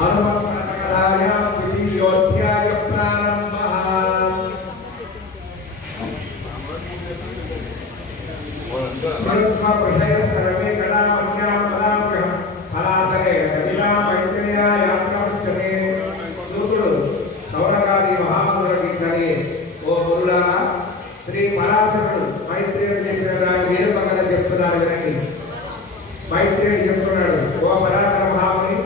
हनुमत्कथायां द्वितीयोऽध्याय प्रारम्भः। मरुत्वपृषयः सर्वे कलामन्यामलाभ्यः फलातरे रविना मैत्रेया यात्राश्चते। दूतुడు సౌనకాది మహామునులకి కలిగే ఓ మునులారా, శ్రీ పరాశరుడు మైత్రేయుడు చెప్పిన దాని వేరుపక్కన చెప్తున్నారు వినండి. మైత్రేయుడు చెప్తున్నాడు, ఓ పరాశర మహాముని,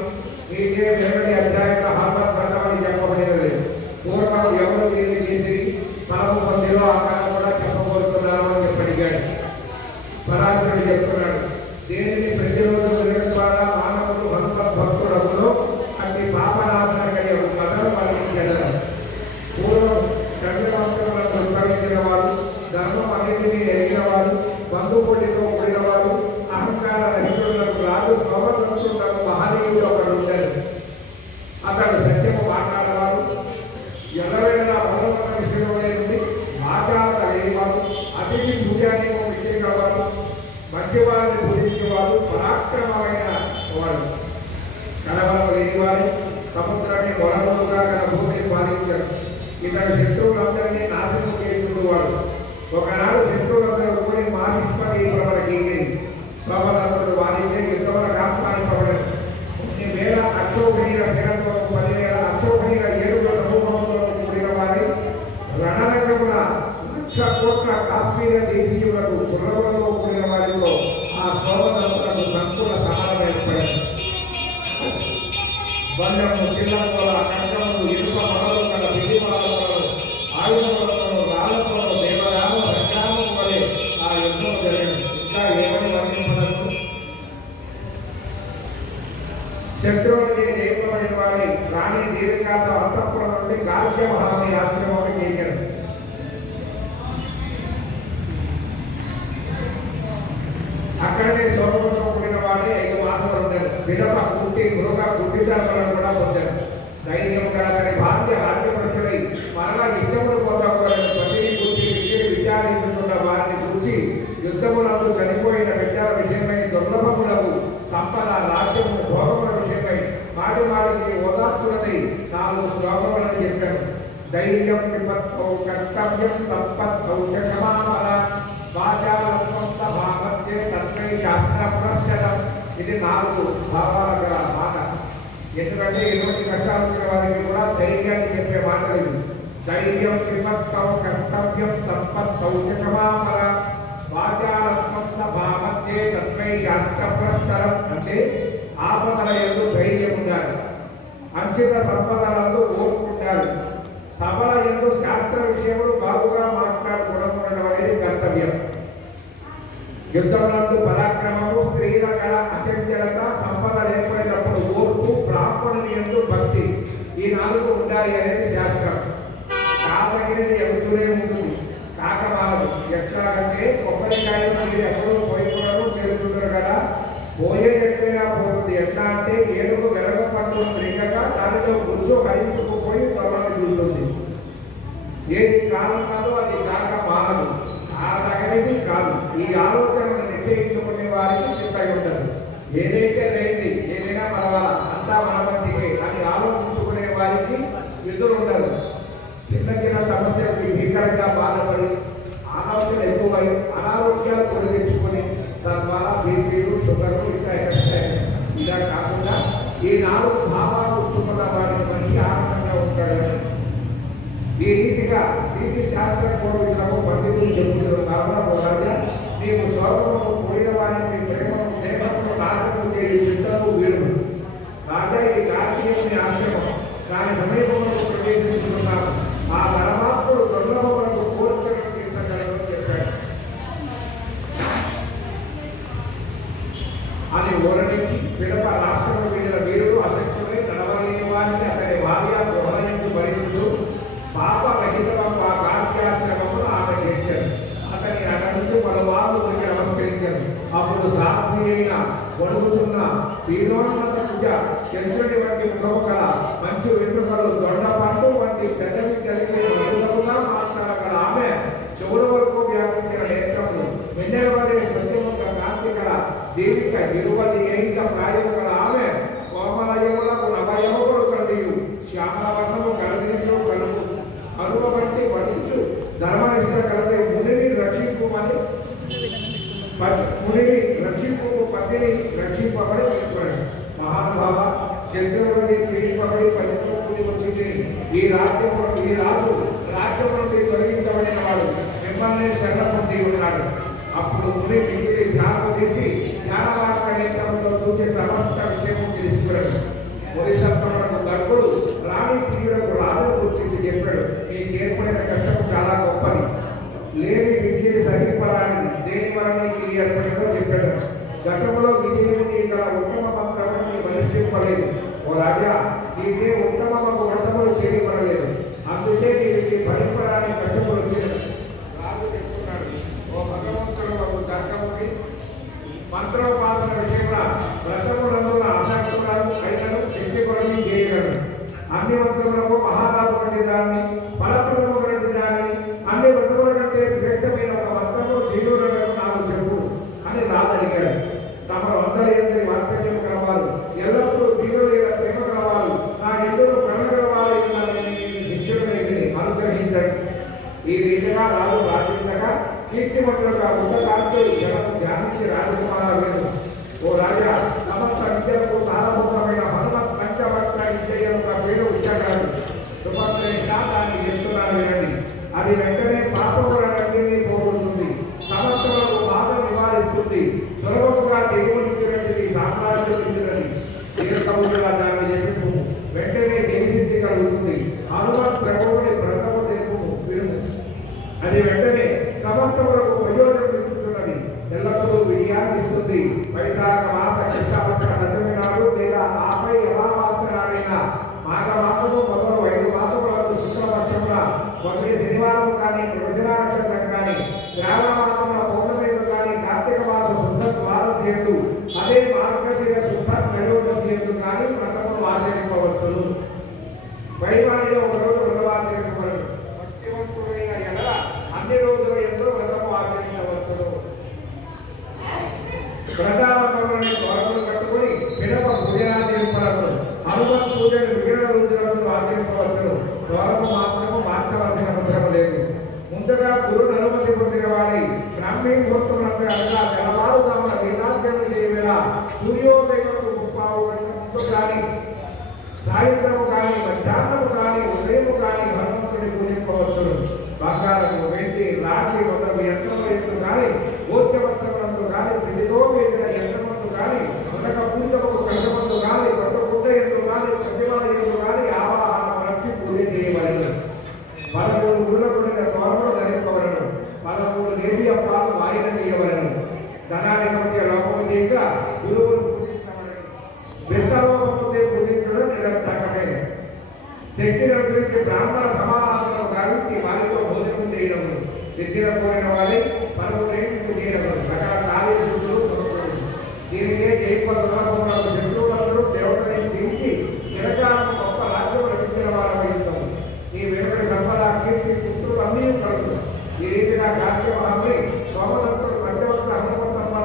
నీకే వెలువడి అధ్యాయంలో హనుమద్వ్రతమని చెప్పబడినది. పూర్వం ఎవరు దీన్ని చేసి ఫలము పొందిలో అక్కడ కూడా చెప్పబోతున్నారు అని చెప్పడిగాడు. పరాశరుడు చెప్తున్నాడు, దీనిని ప్రతిరోజు వినడం ద్వారా మానవుడు హనుమద్భక్తుడములో అతి పాపనాశన కలిగే కథను పలికించగలరు. పూర్వం చంద్రవంశములను ఉద్భవించిన వారు, ధర్మం అన్నింటినీ ఎరిగిన వారు, బంధుపూటితో కూడిన వారు, అహంకార రహితులకు రాజు సోమదత్తులకు మహనీయుడు ఒకడు ఉంటాడు. అతడు సత్యము మాట్లాడేవాడు, ఎల్లవేళ భగవంతుల విషయంలో నుండి ఆచారత లేనివాడు, అతిథి పూజానికి విజయగలవాడు, మంచివారిని పూజించేవాడు, పరాక్రమమైన వాడు, కలవరం లేనివాడు, సముద్రాన్ని వలలుగా గల భూమిని పాలించాడు. ఇతడు శత్రువులందరినీ నాశనం చేసుకునేవాడు. ఒకనాడు శత్రువులందరూ కూడి మాహిష్మీపురములకి సోమదత్తుడు వారిచే యుద్ధముల కాపాడిపబడదు. కొన్ని వేల అక్షోభణీల శిరతో 10,000 అక్షోభణీల ఏడుల సమూహంతో కూడిన వారి రణరంగమున 1,00,000 కోట్ల కాశ్మీర దేశీయులకు కుర్రములతో కూడిన వారితో ఆ సోమదత్తులకు సంకుల సమానం ఏర్పడింది. బంధము, చిల్లముల, కట్టములు, ఇనుప మొదలు గల బిల్లి మొదలు, ఆయుధములతో, రాళ్లతో, దేవరామ సంగ్రామం వలె ఆ యుద్ధం జరిగింది. ఇంకా ఏమని వర్ణించవచ్చు? శత్రువులకి జయింపబడిన వారి రాణి దీర్ఘకాల అంతఃపురం నుండి గార్గ్యమహాని ఆశ్రమానికి చేశారు. అక్కడనే సోమతో కూడిన వాడే 5 మాసాలు ఉంటారు. విడప గుడ్డి మృగ గుడ్డితనాలను కూడా పొందారు. ధైర్యం కాదని భార్య రాజ్యపరుషులై మరలా ఇష్టములు పోతామని పతిని గుర్తి విచారించుకున్న వారిని గురించి యుద్ధములందు చనిపోయిన బిడ్డల విషయమై దుర్లభములకు సంపద, రాజ్యము, భోగముల విషయమై మాటి మాటికి ఓదార్చులని 4 శ్లోకములను చెప్పారు. ధైర్యం విపత్తౌ కర్తవ్యం తప్పత్తౌ చ క్షమాపణ వాచాలత్వం భావత్తే తత్వై శాస్త్ర పురస్కరం. ఇది 4 భావాల గల మాట. ఎందుకంటే ఎటువంటి కష్టాలు వచ్చిన వారికి కూడా ధైర్యాన్ని చెప్పే మాటలు ఇవి. ధైర్యం విపత్తౌ కర్తవ్యం తప్పత్తౌ చ క్షమాపణ వాచాలత్వం భావత్తే తత్వై శాస్త్ర పురస్కరం. అంటే ఆపదల యందు ధైర్యం ఉండాలి, అంకిత సంపదలందు ఓర్పు ఉండాలి, సభల యందు శాస్త్ర విషయములు బాగుగా మాట్లాడుకోవడం అనేది కర్తవ్యం. యుద్ధములందు పరాక్రమము, స్త్రీల కళ అచంచలత, సంపద ఏర్పడినప్పుడు ఓర్పు, బ్రాహ్మణుని యందు భక్తి, ఈ 4 ఉండాలి అనేది శాస్త్రం. కాకగిరిని ఎగుతూనే ఉంటుంది, కాకమాలదు. ఎట్లాగంటే కొబ్బరికాయలు మీరు ఎక్కడో పోయిపోవడం చేరుతుంటారు కదా, పోయేటట్లయినా పోతుంది. ఎట్లా అంటే ఏనుగు వెలగ పండు దిగక దానిలో గుర్తు హరించుకుపోయి తొలని చూస్తుంది. ఏది కాలం కాదో అది కాక మానదు, ఆ తగనిది కాదు. ఈ ఆలోచనను నిశ్చయించుకునే వారికి చిత్తగా ఉంటుంది. ఏదైతే లేనిది ఏదైనా పర్వాలా, అంతా మనమంటికే అని ఆలోచించుకునే వారికి ఎదురు ఉండదు. చిన్న చిన్న సమస్యలకు భీకరంగా బాధపడి ఆలోచన ఎక్కువై అనారోగ్యాలు కొని తెచ్చుకొని తద్వారా బీపీలు, షుగర్లు ఇంకా ఇలా కాకుండా ఈ 4 భావాలు వస్తున్న వారికి మంచి ఆనందంగా ఉంటాడు. ఈ రీతిగా నీతి శాస్త్రం కోరుకున్నాము పండితులు చెబుతున్నారు. కారణంగా నీవు శోభమును పోయిన వారిని ప్రేమను దేహమును నాశనం చేయి చిత్తము వీడు రాజా. ఇది కార్తీయుని ఆశ్రమం, దాని సమీపంలో ప్రవేశించుకున్నాము. ఆ పరమాత్ముడు దుర్లభములకు కోరికలను తీర్చగలమని చెప్పాడు అని ఓరడించి పిడప రాష్ట్రంలో వీడిన వీరుడు అసత్యులై నడవలేని వారిని అతని భార్య గృహయందు భరించు పాపరహితము ఆ కార్యాశ్రమమును ఆమె చేశారు. అతని అక్కడి నుంచి పలువారు నమస్కరించారు. అప్పుడు సాధ్వి అయిన వడుగుతున్న పీనోన్నత పూజ, చెంచుడి వంటి ముఖము గల మంచి వెంట్రుకలు, దొండపాటు వంటి పెద్దవి కలిగి మధురముగా మాట్లాడగల ఆమె చెవుల వరకు వ్యాపించిన నేత్రములు, వెన్నెలవలే స్వచ్ఛముగా కాంతి గల దేవిక 25 ఏళ్ల ప్రాయము గల ఆమె కోమలయములకు నవయము వర్తించు ధర్మనిష్ట కలదే మునిని రక్షింపుమని మునిని రక్షింపు పతిని రక్షింపబడి చెప్పాడు. మహానుభావ శత్రువుని పీడింపబడి పతితో కూడి వచ్చింది. ఈ రాజు రాజ్యం నుండి తొలగించబడిన వాడు మిమ్మల్ని శరణపొంది ఉన్నాడు. అప్పుడు ముని మిగిలి ధ్యానం చేసి జ్ఞానవార్త నేత్రంలో చూసే సమస్త విషయము తెలుసుకున్నాడు. మునిసత్వములకు గర్భుడు రాణి ప్రియులకు రాజు గురించి చెప్పాడు. ఈ ఏర్పడిన కష్టము చాలా గొప్పది, లేని విద్యని సరిపడాలని దేని వలన ఈ ఏర్పడిందో చెప్పాడు. గతంలో విజయుని ఇక్కడ ఉత్తమ మంత్రముని బలిష్టింపలేదు. ఓ రాజా, నీకే ఉత్తమ వ్రతములు చేయబడలేదు, అందుకే నీకు భరింపడానికి కష్టములు వచ్చింది. రాజు చెప్తున్నాడు, ఓ భగవంతుడు ఒక తర్కముని మంత్రోపాసన విషయంలో వ్రతములందున ఆసక్తులను అయినను శక్తి కొలది చేయగలడు. అన్ని మంత్రములకు మహారాజు వంటి దాన్ని ఫలప్రదము వంటి దాన్ని అన్ని వ్రతముల కంటే శ్రేష్టమైన ఒక మంత్రము దీనులకు నాకు చెప్పు అని రాజు అడిగాడు. తమ వందల ఎంతటి వాత్సల్యం కలవారు, ఎల్లప్పుడూ దీనులైన ప్రేమ కలవారు, నా ఎందుకు కనగలవారు శిష్యులైతే అనుగ్రహించండి. ఈ రీతిగా రాజు రాజించగా కీర్తిమంతులుగా బుద్ధకాంతులు జనం ధ్యానించి రాజకుమారులు, ఓ రాజా, సమస్త విద్యలకు సారభూతమైన హనుమత్ పంచవక్ర విజయంగా పేరు ఉచ్చారాడు. సుభద్రేష్ట దాన్ని చెప్తున్నాను వినండి. అది వెంటనే పాపములన్నింటినీ పోగొడుతుంది, సమస్యలకు బాధ నివారిస్తుంది, సులభముగా దేవుడిచ్చినది సామ్రాజ్యమిచ్చినది. దీర్ఘముగా దాన్ని చెప్పు, వెంటనే దేశిద్ధి కలుగుతుంది. హనుమత్ ప్రభువుని వ్రతము తెలుపు విరుము. అది వెంటనే సమస్తములకు ప్రయోజనం ఇస్తున్నది, ఎల్లప్పుడూ విజయాన్ని ఇస్తుంది. వైశాఖ మాస కృష్ణపక్ష దశమి నాడు లేదా ఆపై అమావాస్య మాఘమాసము మొదలు 5 మాసములకు శుక్లపక్షమున మొదటి శనివారం కానీ ప్రవచన నక్షత్రం కానీ శ్రావణ మాసముల పౌర్ణమిలు కానీ కార్తీక మాస శుద్ధ ద్వాదశియందు అదే మార్గశిర శుద్ధ త్రయోదశియందు కానీ వ్రతమును ఆచరింపవచ్చును. వైవాణిలో ఒక రోజు వ్రతం ఆచరింపబడదు. భక్తివంతుడైన ఎడల అన్ని రోజుల ఎంతో వ్రతము ఆచరించవచ్చును. వ్రతావరణలోని తోరకులు కట్టుకుని పిడప పూజనాచరింపడము. హనుమత్ పూజను మిగిలిన రోజులను ఆచరింపవచ్చును. తోరము మాత్రము మార్చవలసిన అవసరం లేదు. ముందుగా గురువును అనుమతి పొందిన వాడి బ్రాహ్మీ ముహూర్తములంతా అనగా తెల్లవారుజామున వేదాధ్యయనం చేయవేళ సూర్యోదయములకు 30 గంటల ముందు కానీ సాయంత్రము కానీ మధ్యాహ్నము కానీ ఉదయము కానీ హనుమంతుని పూజింపవచ్చును. బంగారము, వెండి, రాగి మొదలగు యంత్రములు కానీ గోత్యవస్త్రములందు కానీ పిడితో వేసిన యంత్రమందు కానీ మునక పూజకు కష్టమందు కానీ కొత్త పుట్ట ఎందు కానీ ప్రతిమాలయందు కానీ ఆవాహన వచ్చి పూజ చేయవలెను. 13 గురులకుడిన తోరములు ధరింపవలను. 13 నేరియ పాలు వాయిన వేయవలను. ధనాన్ని మధ్య లోపము చేయక గురువులు పూజించవలను. విత్తలోపముతే పూజించడం నిరర్థకమే. శక్తిని గురించి బ్రాహ్మణ సమారాధనలు గావించి వారితో భోజనం చేయడం, శక్తిని కోరిన వారి 13 చేయడం సకల కార్యశుద్ధులు సమకూడదు. దీనినే జైపదులకు శత్రువులందరూ దేవతని తీర్చి నిరకాలను గొప్ప రాజ్యం రచించిన వారమైతాం. ఈ వెనుకటి సంపద కీర్తి పుత్రులు అన్నీ కలుగుతాం. ఈ రీతిగా కార్యమహమి సోమదత్తుడు మధ్యవర్త హనుమంతమ్మ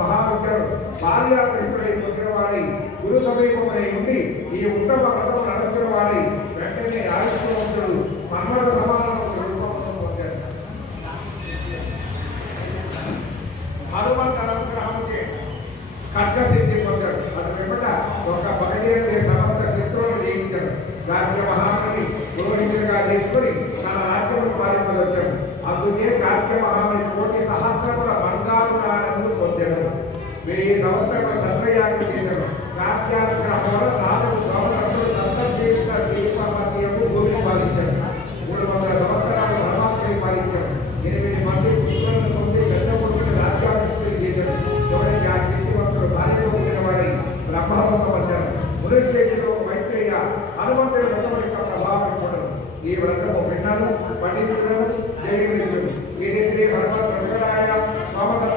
మహావిద్యుడు భార్య కృష్ణుడై పొందిన వాడి గురు సమీపమై ఉండి ఈ ఉత్తమ వ్రతము నడిచిన వాడి వెంటనే ఆయుష్మంతుడు మన్మథ సమానము రూపమును పొందాడు. హనుమంత అనుగ్రహముచే ఖడ్గసిద్ధి పొందాడు. అది వెంబట ఒక బయలుదేరి సమస్త శత్రువులను జయించాడు. రాజ్య మహాముని పురోహితుడిగా తీసుకుని తన రాజ్యమును పాలించవచ్చాడు. అందుకే కార్య మహాముని 1,000,000 సహస్రముల బంగారు నాణెములు పొందాడు. 1000 సంవత్సరాల సత్రయాగం చేశాడు. రాజ్యానుగ్రహం వల్ల రాజు సోమరత్తుడు సప్తజీవిత దీపమధ్యము భూమిని పాలించాడు. 300 సంవత్సరాలు ధర్మాత్మని పాలించాడు. 8 మంది పుత్రులను పొంది పెద్ద కొడుకుని రాజ్యాభివృద్ధి చేశాడు. చివరికి ఆ కీర్తివంతుడు భార్యలో పుట్టిన వాడి బ్రహ్మలోకం వచ్చాడు. మునిశ్రేష్ఠుడు మైత్రేయ హనుమంతుడి వ్రతం యొక్క ప్రభావం ఇవ్వడం. ఈ వ్రతము విన్నాను, పండితులను జయించు. ఇది శ్రీ హనుమత్ వెంకటాయ సోమదత్త